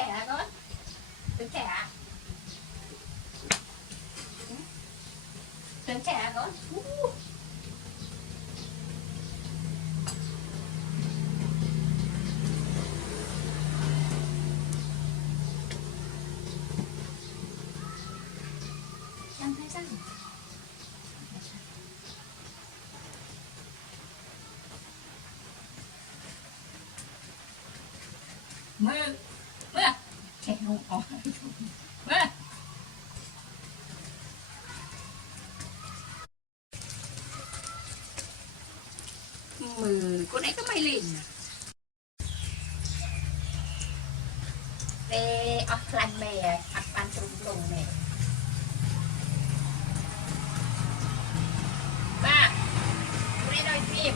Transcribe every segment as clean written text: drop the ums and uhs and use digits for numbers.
trẻ hả con? Trứng trẻ hả? Trứng trẻ hả con? Em thấy sao? Mưa mưa trẻ không có mưa mưa cô nãy có mày liền về offline mẹ ăn ăn trùng trùng này ba cô nãy đòi phim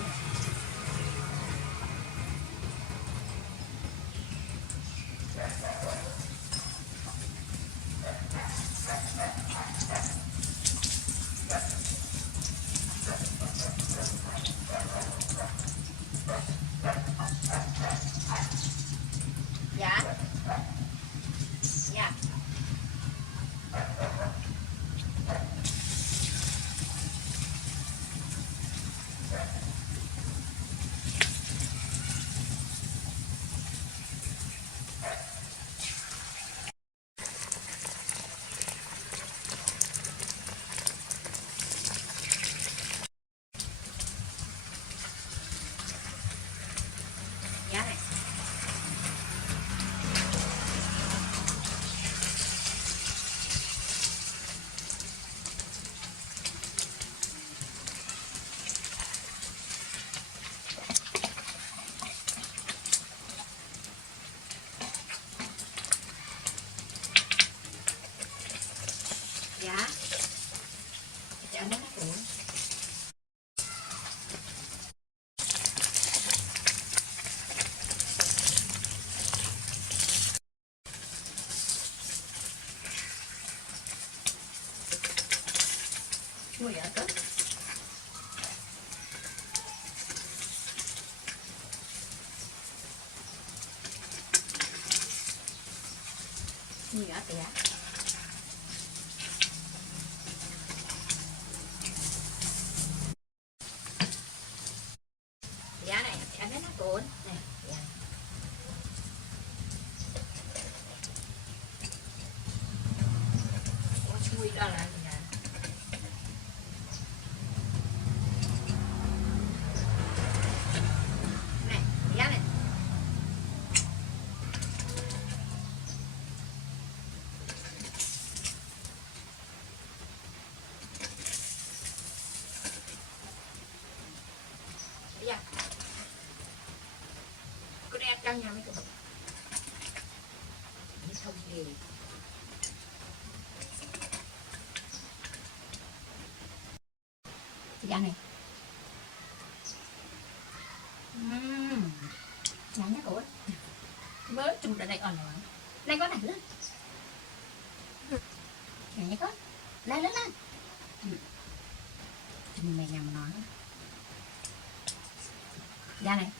dạ dạ dạ này dạ chả nó của chui ở cất chui ở tỉa giá này anh thấy nó cuốn này dạ. Ủa, chui đó là gì nè này giá này dạ cô đeo trong nhà mấy cái bịch như thông gì dạ này nhắn nhá cô với chung tại đây còn nữa đây có này nữa nhắn nhá con lên lên lên mày nhầm nói ra này